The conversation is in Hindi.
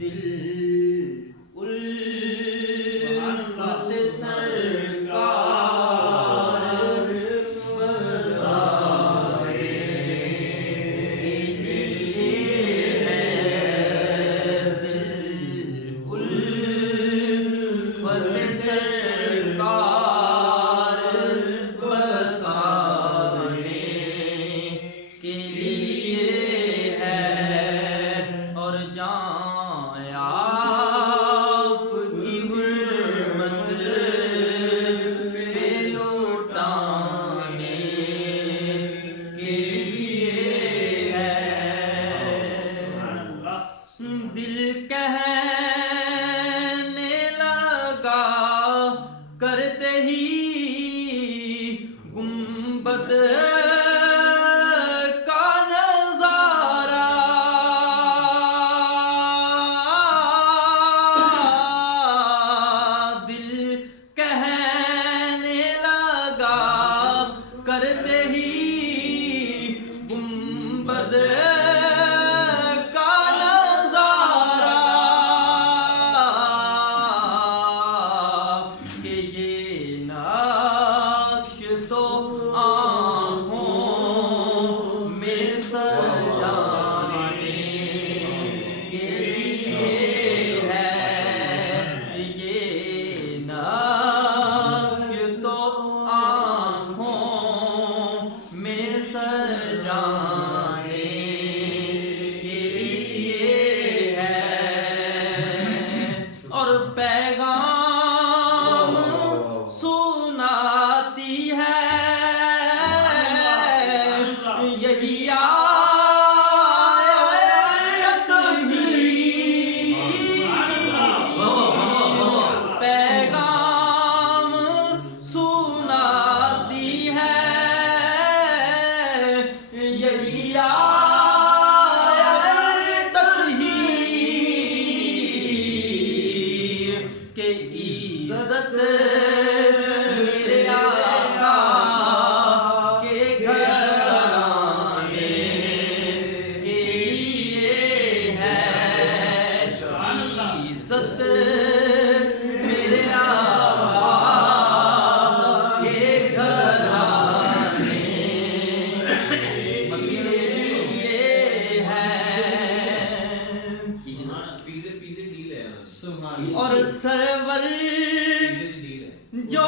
दिल उल्फत सरकार बसाए दिल उल्फत सरकार बसाने के लिए आपकी हुर्मत पे लौटाने के लिए है। दिल कहने लगा करते ही गुंबद करते ही गुंबद का नजारा कि ये नक्श तो आँखों में सजाने के लिए है। ये नक्श तो सजाने के लिए है और पैगाम सुनाती है यही आयत ही। पैगाम सुनाती है यही आयत तत्हीर के इज़्ज़त मेरे आका के घराने के लिए है। इज़्ज़त मेरे आका के घराने और सरवर जो